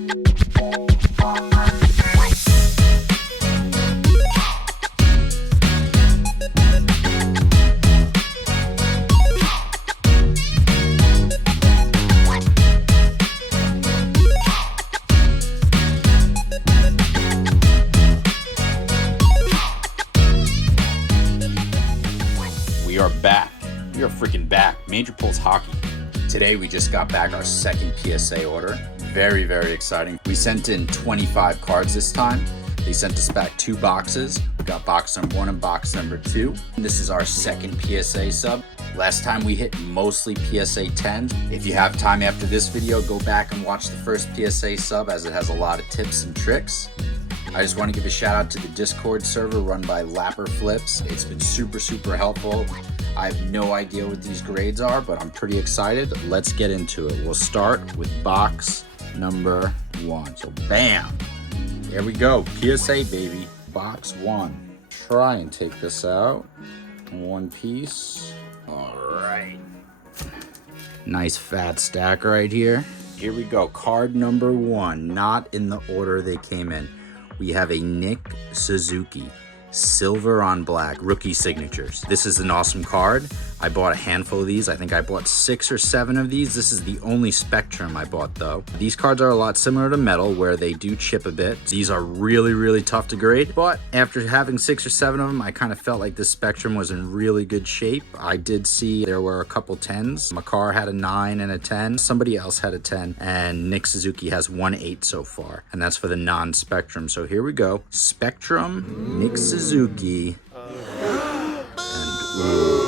We are back. We are freaking back. Major Pulls Hockey. Today we just got back our second PSA order. Very, very exciting. We sent in 25 cards this time. They sent us back 2 boxes. We got box number 1 and box number 2. This is our second PSA sub. Last time we hit mostly PSA 10s. If you have time after this video, go back and watch the first PSA sub as it has a lot of tips and tricks. I just want to give a shout out to the Discord server run by Lapper Flips. It's been super helpful. I have no idea what these grades are, but I'm pretty excited. Let's get into it. We'll start with box number 1. So bam, there we go. PSA baby, box 1. Try and take this out in one piece. All right. Nice fat stack right here. Here we go. Card number 1, not in the order they came in. We have a Nick Suzuki, silver on black, rookie signatures. This is an awesome card. I bought a handful of these. I think I bought 6 or 7 of these. This is the only Spectrum I bought though. These cards are a lot similar to metal where they do chip a bit. These are really tough to grade, but after having 6 or 7 of them, I kind of felt like this Spectrum was in really good shape. I did see there were a couple 10s. Makar had a 9 and a 10. Somebody else had a 10, and Nick Suzuki has 1 8 so far, and that's for the non-Spectrum. So here we go. Spectrum, Nick Suzuki, and ooh.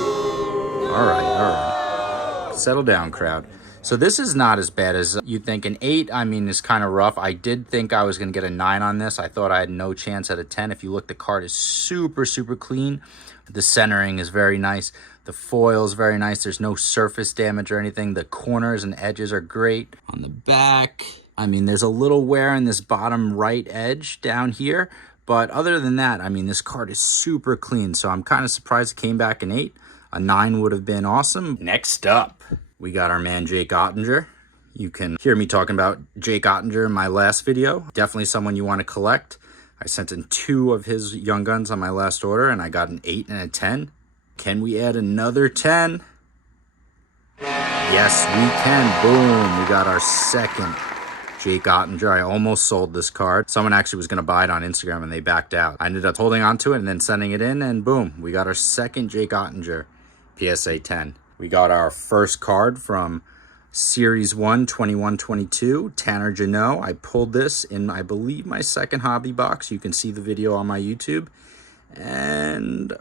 All right. Settle down, crowd. So this is not as bad as you'd think. An 8, I mean, is kind of rough. I did think I was going to get a 9 on this. I thought I had no chance at a 10. If you look, the card is super clean. The centering is very nice. The foil is very nice. There's no surface damage or anything. The corners and edges are great. On the back, I mean, there's a little wear in this bottom right edge down here. But other than that, I mean, this card is super clean. So I'm kind of surprised it came back an 8. A 9 would have been awesome. Next up, we got our man Jake Ottinger. You can hear me talking about Jake Ottinger in my last video. Definitely someone you want to collect. I sent in 2 of his Young Guns on my last order, and I got an 8 and a 10. Can we add another 10? Yes, we can. Boom. We got our second Jake Ottinger. I almost sold this card. Someone actually was going to buy it on Instagram, and they backed out. I ended up holding on to it and then sending it in, and boom, we got our second Jake Ottinger PSA 10. We got our first card from Series 1, 21-22, Tanner Janot. I pulled this in, I believe, my second hobby box. You can see the video on my YouTube. And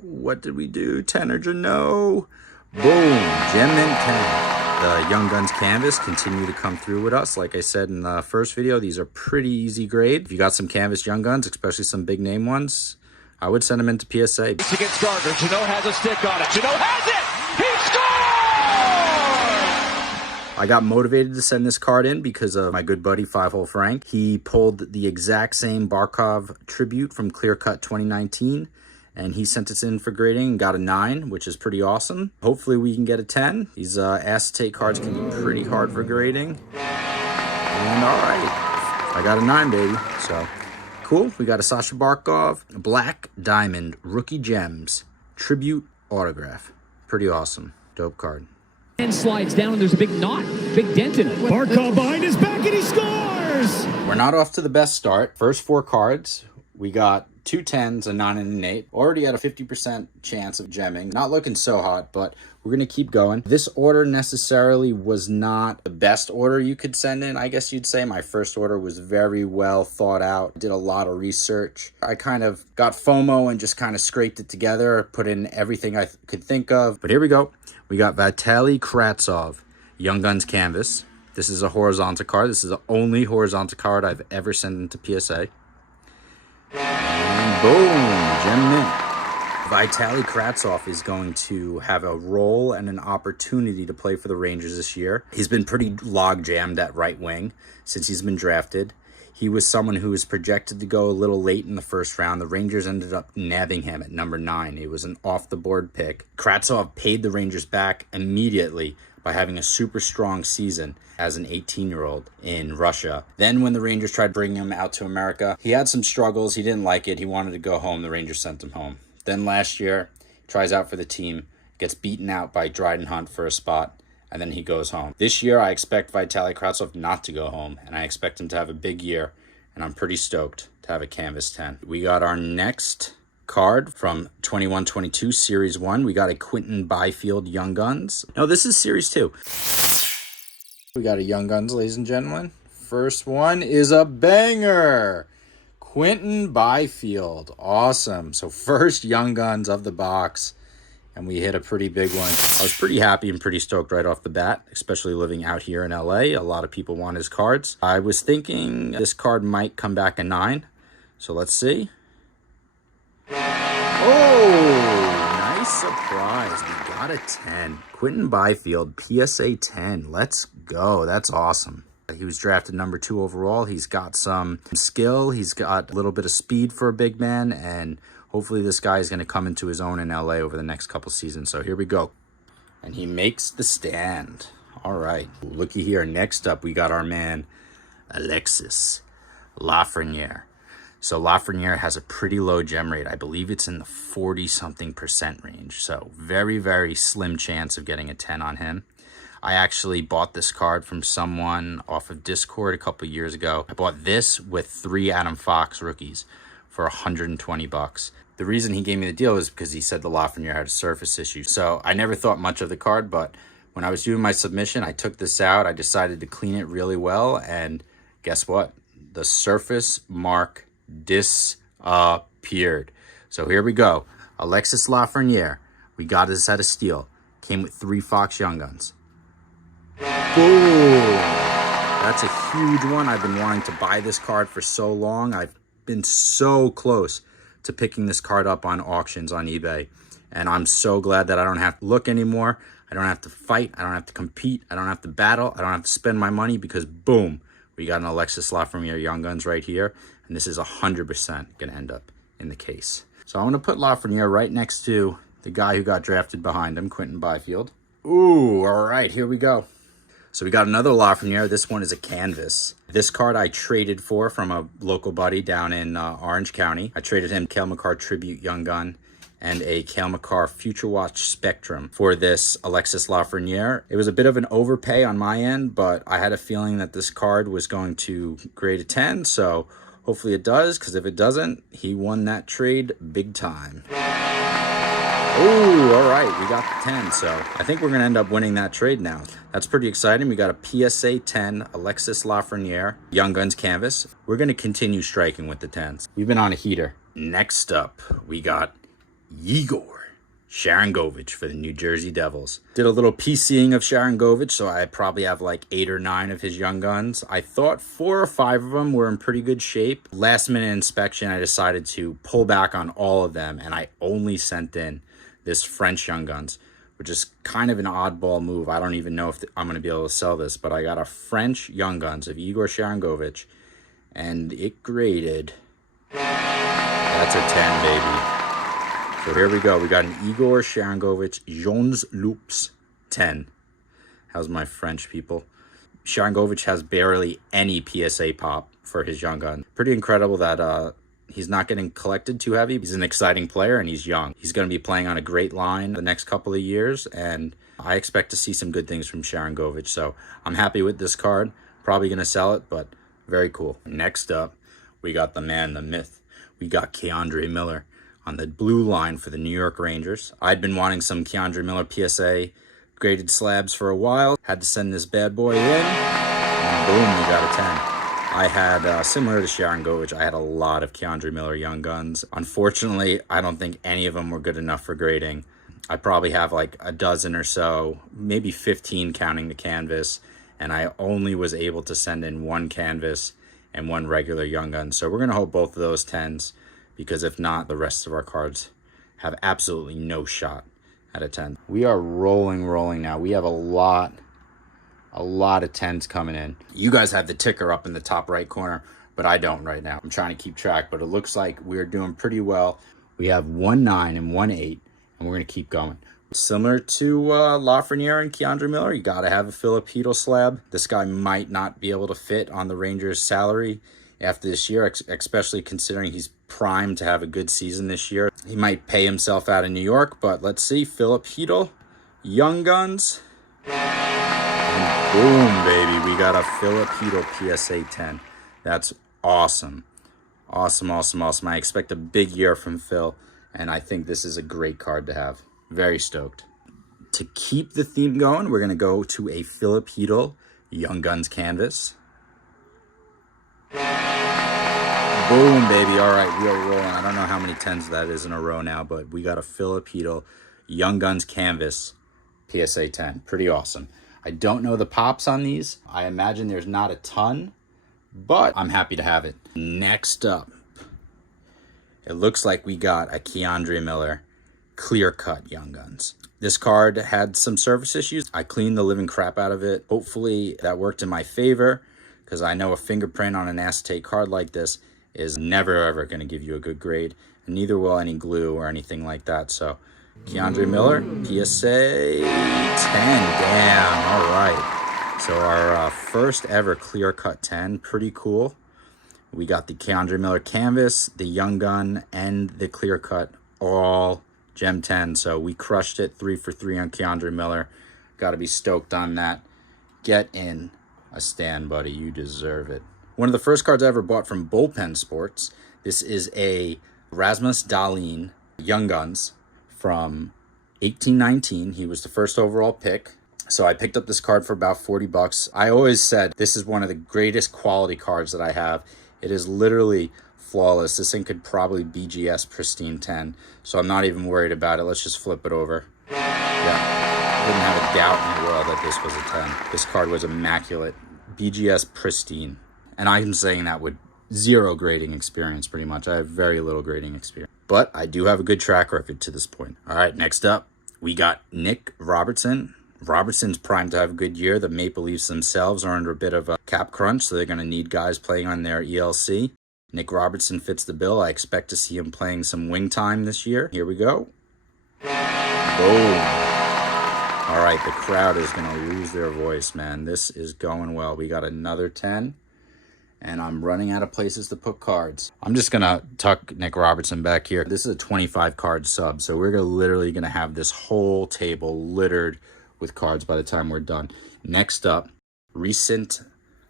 what did we do? Tanner Janot. Boom, Gem Mint 10. The Young Guns canvas continue to come through with us. Like I said in the first video, these are pretty easy grade. If you got some canvas Young Guns, especially some big name ones, I would send them into PSA. Against Gardner, Janot has a stick on it. Janot has it! He scored! I got motivated to send this card in because of my good buddy 5-Hole Frank. He pulled the exact same Barkov tribute from Clear Cut 2019. And he sent us in for grading and got a 9, which is pretty awesome. Hopefully we can get a 10. These acetate cards can be pretty hard for grading. And all right, I got a 9, baby. So cool. We got a Sasha Barkov, Black Diamond, Rookie Gems, Tribute Autograph. Pretty awesome. Dope card. And slides down, and there's a big knot, big dent in it. Barkov behind his back, and he scores! We're not off to the best start. First 4 cards, we got 2 10s, a 9, and an 8. Already at a 50% chance of gemming. Not looking so hot, but we're going to keep going. This order necessarily was not the best order you could send in, I guess you'd say. My first order was very well thought out. Did a lot of research. I kind of got FOMO and just kind of scraped it together, put in everything I could think of. But here we go. We got Vitaly Kravtsov, Young Guns Canvas. This is a horizontal card. This is the only horizontal card I've ever sent into PSA. And boom, Gem Mint. Vitaly Kravtsov is going to have a role and an opportunity to play for the Rangers this year. He's been pretty log-jammed at right wing since he's been drafted. He was someone who was projected to go a little late in the first round. The Rangers ended up nabbing him at number 9. It was an off-the-board pick. Kravtsov paid the Rangers back immediately by having a super strong season as an 18-year-old in Russia. Then when the Rangers tried bringing him out to America, he had some struggles. He didn't like it. He wanted to go home. The Rangers sent him home. Then last year, tries out for the team, gets beaten out by Dryden Hunt for a spot, and then he goes home. This year, I expect Vitaly Kravtsov not to go home, and I expect him to have a big year, and I'm pretty stoked to have a Canvas 10. We got our next card from 21-22 Series 1. We got a Quinton Byfield Young Guns. No, this is Series 2. We got a Young Guns, ladies and gentlemen. First one is a banger. Quinton Byfield. Awesome. So first Young Guns of the box, and we hit a pretty big one. I was pretty happy and pretty stoked right off the bat, especially living out here in LA. A lot of people want his cards. I was thinking this card might come back a 9. So let's see. Oh, nice surprise. We got a 10. Quinton Byfield, PSA 10. Let's go. That's awesome. He was drafted number 2 overall. He's got some skill. He's got a little bit of speed for a big man, and hopefully this guy is going to come into his own in LA over the next couple seasons. So here we go. And he makes the stand. All right. Looky here. Next up, we got our man, Alexis Lafreniere. So Lafreniere has a pretty low gem rate. I believe it's in the 40-something% range. So very, very slim chance of getting a 10 on him. I actually bought this card from someone off of Discord a couple years ago. I bought this with 3 Adam Fox rookies for $120. The reason he gave me the deal is because he said the Lafreniere had a surface issue. So I never thought much of the card, but when I was doing my submission, I took this out. I decided to clean it really well, and guess what? The surface mark disappeared. So here we go. Alexis Lafreniere. We got this at a steal. Came with 3 Fox Young Guns. Boom! That's a huge one. I've been wanting to buy this card for so long. I've been so close to picking this card up on auctions on eBay. And I'm so glad that I don't have to look anymore. I don't have to fight. I don't have to compete. I don't have to battle. I don't have to spend my money because, boom, we got an Alexis Lafreniere Young Guns right here. And this is 100% going to end up in the case. So I'm going to put Lafreniere right next to the guy who got drafted behind him, Quinton Byfield. Ooh, all right, here we go. So we got another Lafreniere. This one is a canvas. This card I traded for from a local buddy down in Orange County. I traded him Cale Makar Tribute Young Gun and a Cale Makar Future Watch Spectrum for this Alexis Lafreniere. It was a bit of an overpay on my end, but I had a feeling that this card was going to grade a 10, so hopefully it does, because if it doesn't, he won that trade big time. Oh, all right, we got the 10, so I think we're going to end up winning that trade now. That's pretty exciting. We got a PSA 10 Alexis Lafreniere Young Guns canvas. We're going to continue striking with the 10s. We've been on a heater. Next up, we got Igor Sharangovich for the New Jersey Devils. Did a little PCing of Sharangovich, so I probably have like 8 or 9 of his Young Guns. I thought 4 or 5 of them were in pretty good shape. Last minute inspection, I decided to pull back on all of them, and I only sent in this French Young Guns, which is kind of an oddball move. I don't even know if I'm going to be able to sell this, but I got a French Young Guns of Igor Sharangovich, and it graded. That's a 10, baby. So here we go. We got an Igor Sharangovich Jaunes Loops 10. How's my French, people? Sharangovich has barely any PSA pop for his Young Gun. Pretty incredible that he's not getting collected too heavy. He's an exciting player and he's young. He's going to be playing on a great line the next couple of years, and I expect to see some good things from Sharangovich. So I'm happy with this card. Probably going to sell it, but very cool. Next up, we got the man, the myth. We got K'Andre Miller on the blue line for the New York Rangers. I'd been wanting some K'Andre Miller PSA graded slabs for a while. Had to send this bad boy in, and boom, we got a 10. I had, similar to Sharangovich, I had a lot of K'Andre Miller Young Guns. Unfortunately, I don't think any of them were good enough for grading. I probably have like a dozen or so, maybe 15 counting the canvas, and I only was able to send in 1 canvas and 1 regular Young Gun. So we're going to hope both of those 10s, because if not, the rest of our cards have absolutely no shot at a 10. We are rolling now. We have a lot of 10s coming in. You guys have the ticker up in the top right corner, but I don't right now. I'm trying to keep track, but it looks like we're doing pretty well. We have 1 9 and 1 8, and we're going to keep going. Similar to Lafreniere and Keandre Miller, you got to have a Filipino slab. This guy might not be able to fit on the Rangers' salary after this year, especially considering he's primed to have a good season this year. He might pay himself out in New York, but let's see. Filipino, Young Guns. And boom, baby. We got a Filipino PSA 10. That's awesome. Awesome, awesome, awesome. I expect a big year from Phil, and I think this is a great card to have. Very stoked. To keep the theme going, we're going to go to a Filipino Young Guns canvas. Boom, baby. All right, we are rolling. I don't know how many 10s that is in a row now, but we got a Filipino Young Guns canvas PSA 10. Pretty awesome. I don't know the pops on these. I imagine there's not a ton, but I'm happy to have it. Next up, it looks like we got a Keandre Miller clear cut Young Guns. This card had some service issues. I cleaned the living crap out of it. Hopefully that worked in my favor, because I know a fingerprint on an acetate card like this is never ever going to give you a good grade, and neither will any glue or anything like that. So Keandre Miller PSA 10. Damn. All right, so our first ever clear cut 10. Pretty cool. We got the Keandre Miller canvas, the Young Gun, and the clear cut all Gem 10, so we crushed it. 3 for 3 on Keandre Miller. Got to be stoked on that. Get in a stand, buddy. You deserve it. One of the first cards I ever bought from Bullpen Sports. This is a Rasmus Dahlin Young Guns from 1819. He was the first overall pick. So I picked up this card for about 40 bucks. I always said this is one of the greatest quality cards that I have. It is literally flawless. This thing could probably BGS pristine 10, so I'm not even worried about it. Let's just flip it over. Yeah, didn't have a doubt in the world that this was a 10. This card was immaculate. BGS pristine. And I'm saying that with zero grading experience, pretty much. I have very little grading experience, but I do have a good track record to this point. All right, next up, we got Nick Robertson. Robertson's primed to have a good year. The Maple Leafs themselves are under a bit of a cap crunch, so they're going to need guys playing on their ELC. Nick Robertson fits the bill. I expect to see him playing some wing time this year. Here we go. Boom. All right, the crowd is going to lose their voice, man. This is going well. We got another 10, and I'm running out of places to put cards. I'm just going to tuck Nick Robertson back here. This is a 25 card sub, so we're literally going to have this whole table littered with cards by the time we're done. Next up, recent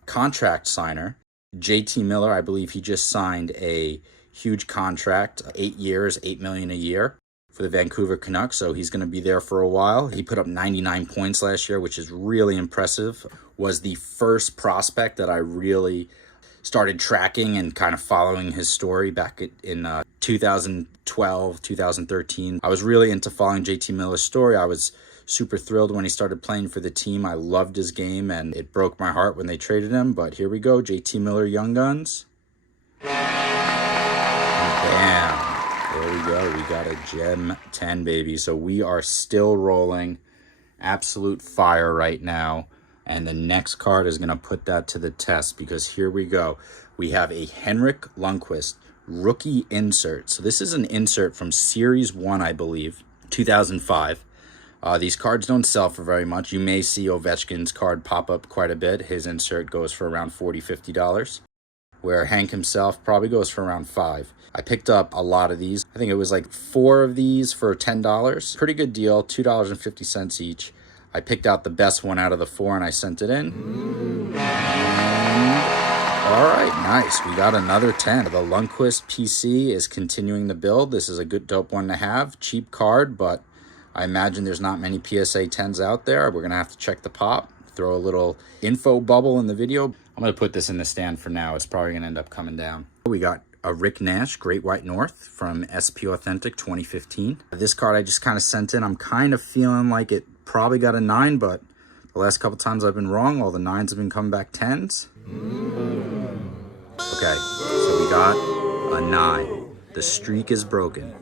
contract signer, JT Miller. I believe he just signed a huge contract, 8 years, $8 million a year for the Vancouver Canucks. So he's going to be there for a while. He put up 99 points last year, which is really impressive. Was the first prospect that I really started tracking and kind of following his story back in 2012, 2013. I was really into following JT Miller's story. I was super thrilled when he started playing for the team. I loved his game, and it broke my heart when they traded him. But here we go, JT Miller Young Guns. And bam, there we go. We got a Gem 10, baby. So we are still rolling. Absolute fire right now. And the next card is going to put that to the test, because here we go. We have a Henrik Lundqvist rookie insert. So this is an insert from Series 1, I believe, 2005. These cards don't sell for very much. You may see Ovechkin's card pop up quite a bit. His insert goes for around $40, $50, where Hank himself probably goes for around $5. I picked up a lot of these. I think it was like 4 of these for $10. Pretty good deal, $2.50 each. I picked out the best one out of the 4 and I sent it in. All right, nice. We got another 10. The Lundqvist PC is continuing the build. This is a good dope one to have. Cheap card, but I imagine there's not many PSA 10s out there. We're going to have to check the pop, throw a little info bubble in the video. I'm going to put this in the stand for now. It's probably going to end up coming down. We got a Rick Nash Great White North from SP Authentic 2015. This card I just kind of sent in. I'm kind of feeling like it probably got a 9, but the last couple times I've been wrong. All the 9s have been coming back 10s. Okay, so we got a 9. The streak is broken.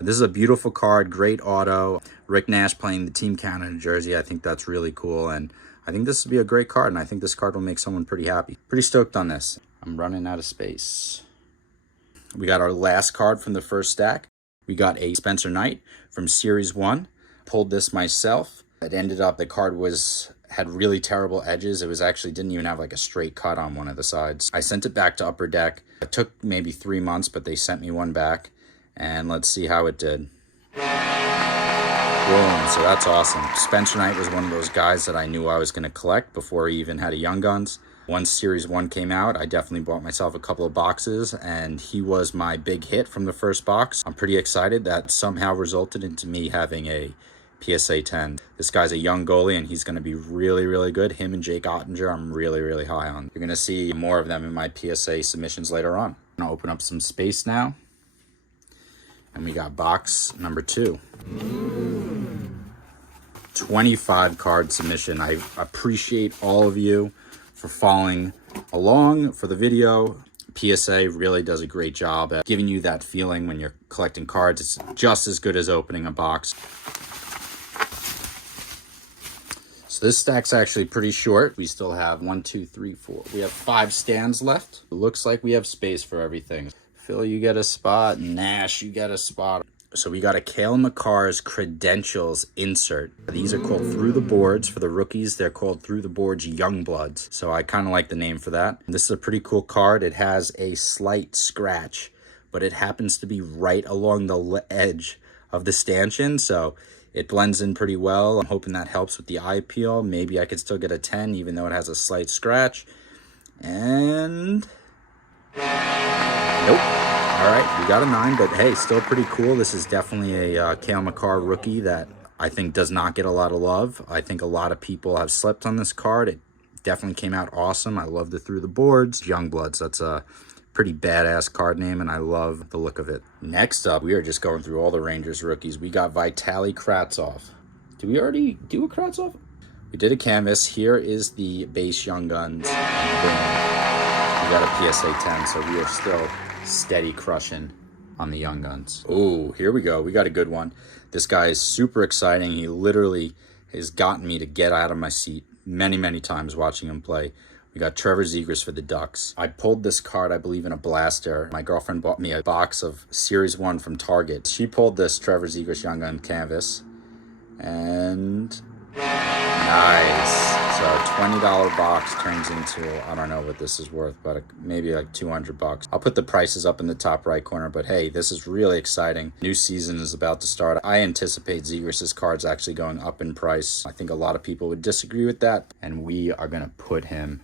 This is a beautiful card, great auto. Rick Nash playing the Team Canada jersey. I think that's really cool, and I think this would be a great card, and I think this card will make someone pretty happy. Pretty stoked on this. I'm running out of space. We got our last card from the first stack. We got a Spencer Knight from Series 1. Pulled this myself. It ended up, the card had really terrible edges. It was actually, didn't even have like a straight cut on one of the sides. I sent it back to Upper Deck. It took maybe 3 months, but they sent me one back. And let's see how it did. Boom, so that's awesome. Spencer Knight was one of those guys that I knew I was going to collect before he even had a Young Guns. Once Series 1 came out, I definitely bought myself a couple of boxes, and he was my big hit from the first box. I'm pretty excited that somehow resulted into me having a PSA 10. This guy's a young goalie, and he's going to be really, really good. Him and Jake Ottinger, I'm really, really high on. You're going to see more of them in my PSA submissions later on. I'm going to open up some space now. And we got box number 2. 25 card submission. I appreciate all of you for following along for the video. PSA really does a great job at giving you that feeling when you're collecting cards. It's just as good as opening a box. So this stack's actually pretty short. We still have 1, 2, 3, 4. We have 5 stands left. It looks like we have space for everything. Phil, you get a spot. Nash, you get a spot. So we got a Cale Makar's credentials insert. These are called Through the Boards. For the rookies, they're called Through the Boards Youngbloods. So I kind of like the name for that. This is a pretty cool card. It has a slight scratch, but it happens to be right along the edge of the stanchion. So it blends in pretty well. I'm hoping that helps with the eye appeal. Maybe I could still get a 10, even though it has a slight scratch. And nope. All right, we got a 9, but hey, still pretty cool. This is definitely a Cale Makar rookie that I think does not get a lot of love. I think a lot of people have slept on this card. It definitely came out awesome. I love the Through the Boards. Youngbloods, that's a pretty badass card name, and I love the look of it. Next up, we are just going through all the Rangers rookies. We got Vitaly Kravtsov. Did we already do a Kravtsov? We did a canvas. Here is the base Young Guns. Boom. We got a PSA 10, so we are still steady crushing on the Young Guns. Oh, here we go. We got a good one. This guy is super exciting. He literally has gotten me to get out of my seat many, many times watching him play. We got Trevor Zegras for the Ducks. I pulled this card, I believe, in a blaster. My girlfriend bought me a box of Series 1 from Target. She pulled this Trevor Zegras Young Gun canvas. And nice. So a $20 box turns into, I don't know what this is worth, but maybe like $200. I'll put the prices up in the top right corner, but hey, this is really exciting. New season is about to start. I anticipate Zegras' cards actually going up in price. I think a lot of people would disagree with that, and we are going to put him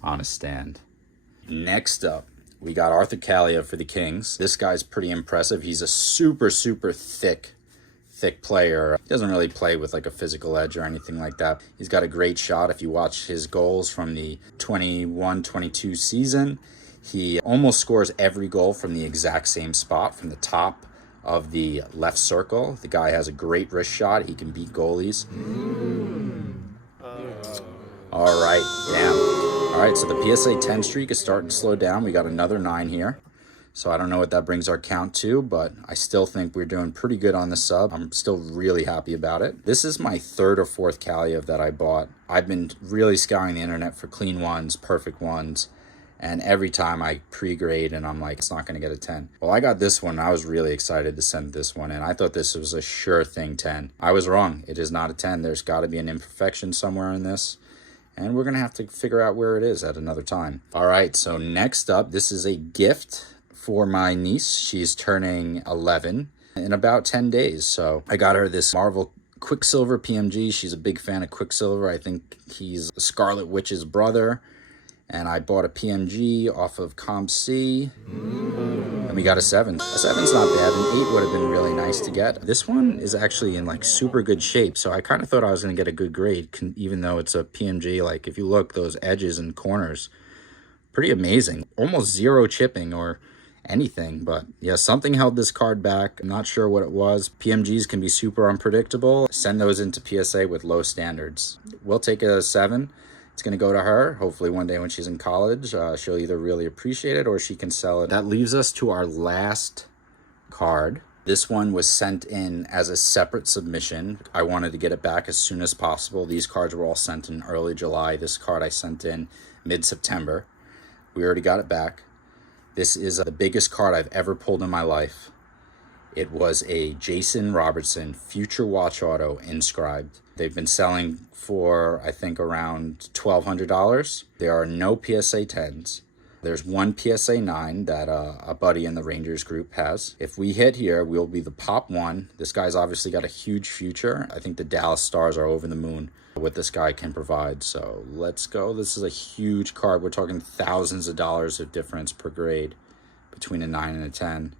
on a stand. Next up, we got Arthur Kaliyev for the Kings. This guy's pretty impressive. He's a super, super thick player. He doesn't really play with like a physical edge or anything like that. He's got a great shot. If you watch his goals from the 21-22 season, he almost scores every goal from the exact same spot, from the top of the left circle. The guy has a great wrist shot. He can beat goalies. All right, damn. All right, so the PSA 10 streak is starting to slow down. We got another 9 here. So I don't know what that brings our count to, but I still think we're doing pretty good on the sub. I'm still really happy about it. This is my 3rd or 4th Kaliyev that I bought. I've been really scouring the internet for clean ones, perfect ones, and every time I pre-grade and I'm like, it's not going to get a 10. Well, I got this one. I was really excited to send this one in. I thought this was a sure thing 10. I was wrong. It is not a 10. There's got to be an imperfection somewhere in this, and we're going to have to figure out where it is at another time. All right, so next up, this is a gift for my niece. She's turning 11 in about 10 days. So I got her this Marvel Quicksilver PMG. She's a big fan of Quicksilver. I think he's Scarlet Witch's brother. And I bought a PMG off of ComC. And we got a 7. A 7's not bad. An 8 would have been really nice to get. This one is actually in like super good shape. So I kind of thought I was going to get a good grade, even though it's a PMG. Like if you look, those edges and corners, pretty amazing. Almost zero chipping or anything, but yeah, something held this card back. I'm not sure what it was. PMGs can be super unpredictable. Send those into PSA with low standards. We'll take it as a 7. It's going to go to her. Hopefully one day when she's in college, she'll either really appreciate it or she can sell it. That leaves us to our last card. This one was sent in as a separate submission. I wanted to get it back as soon as possible. These cards were all sent in early July. This card I sent in mid-September. We already got it back. This is the biggest card I've ever pulled in my life. It was a Jason Robertson Future Watch Auto inscribed. They've been selling for, I think, around $1,200. There are no PSA 10s. There's one PSA 9 that a buddy in the Rangers group has. If we hit here, we'll be the Pop 1. This guy's obviously got a huge future. I think the Dallas Stars are over the moon with what this guy can provide. So let's go. This is a huge card. We're talking thousands of dollars of difference per grade between a 9 and a 10.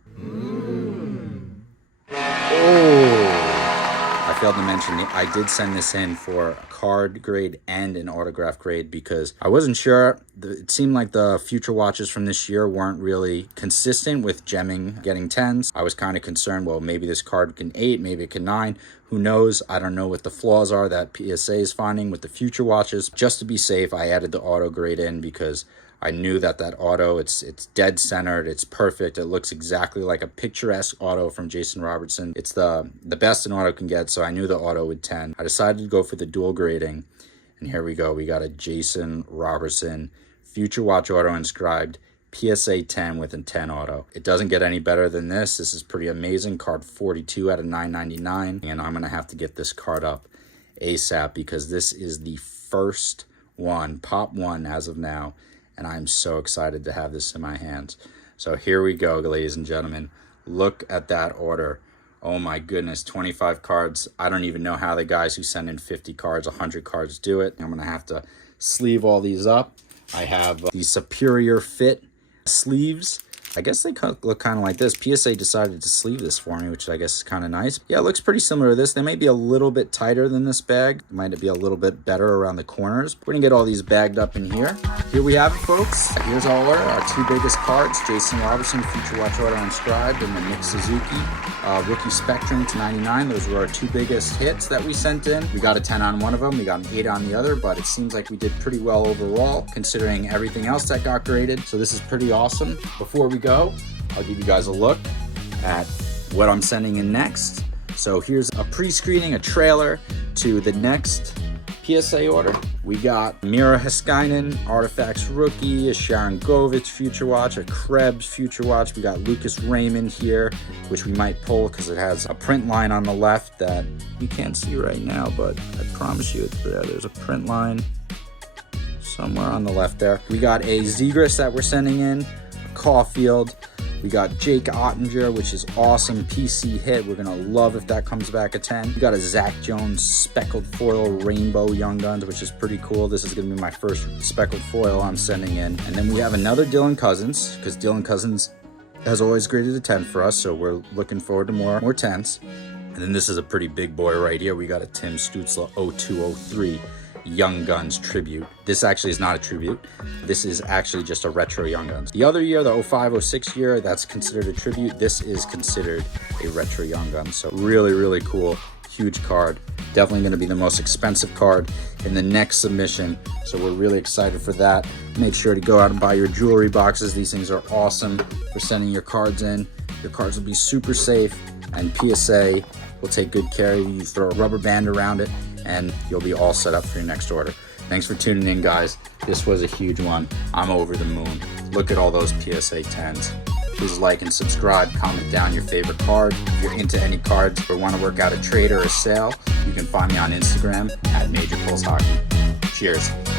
I failed to mention I did send this in for a card grade and an autograph grade because I wasn't sure. It seemed like the future watches from this year weren't really consistent with gemming getting 10s. I was kind of concerned, well, maybe this card can 8, maybe it can 9. Who knows? I don't know what the flaws are that PSA is finding with the future watches. Just to be safe, I added the auto grade in because I knew that auto, it's dead centered, it's perfect. It looks exactly like a picturesque auto from Jason Robertson. It's the best an auto can get, so I knew the auto would 10. I decided to go for the dual grading, and here we go. We got a Jason Robertson Future Watch Auto inscribed PSA 10 with a 10 auto. It doesn't get any better than this. This is pretty amazing. Card 42 out of 999, and I'm going to have to get this card up ASAP because this is the first one, Pop 1 as of now, and I'm so excited to have this in my hands. So here we go, ladies and gentlemen. Look at that order. Oh my goodness, 25 cards. I don't even know how the guys who send in 50 cards, 100 cards do it. I'm gonna have to sleeve all these up. I have the Superior Fit sleeves. I guess they look kind of like this. PSA decided to sleeve this for me, which I guess is kind of nice. Yeah, it looks pretty similar to this. They may be a little bit tighter than this bag. Might be a little bit better around the corners. We're gonna get all these bagged up in here. Here we have it, folks. Here's our order. Our two biggest cards, Jason Robertson, Future Watch Auto inscribed, and the Nick Suzuki Rookie Spectrum to 99. Those were our two biggest hits that we sent in. We got a 10 on one of them. We got an 8 on the other, but it seems like we did pretty well overall considering everything else that got graded. So this is pretty awesome. Before we go, I'll give you guys a look at what I'm sending in next. So here's a pre-screening, a trailer to the next PSA order. We got Mira Heiskanen, Artifacts Rookie, a Sharon Govich Future Watch, a Krebs Future Watch. We got Lucas Raymond here, which we might pull because it has a print line on the left that you can't see right now, but I promise you it's there. There's a print line somewhere on the left there. We got a Zegras that we're sending in, a Caulfield. We got Jake Ottinger, which is awesome PC hit. We're gonna love if that comes back at 10. We got a Zach Jones speckled foil rainbow Young Guns, which is pretty cool. This is gonna be my first speckled foil I'm sending in. And then we have another Dylan Cousins, because Dylan Cousins has always graded a 10 for us, so we're looking forward to more 10s. And then this is a pretty big boy right here. We got a Tim Stützle 0203 Young Guns tribute. This actually is not a tribute. This is actually just a retro Young Guns. The other year, the 05-06 year, that's considered a tribute. This is considered a retro Young Guns. So really, really cool. Huge card. Definitely going to be the most expensive card in the next submission. So we're really excited for that. Make sure to go out and buy your jewelry boxes. These things are awesome for sending your cards in. Your cards will be super safe, and PSA will take good care of you. You throw a rubber band around it, and you'll be all set up for your next order. Thanks for tuning in, guys. This was a huge one. I'm over the moon. Look at all those PSA 10s. Please like and subscribe. Comment down your favorite card. If you're into any cards or want to work out a trade or a sale, you can find me on Instagram at Major Pulse Hockey. Cheers.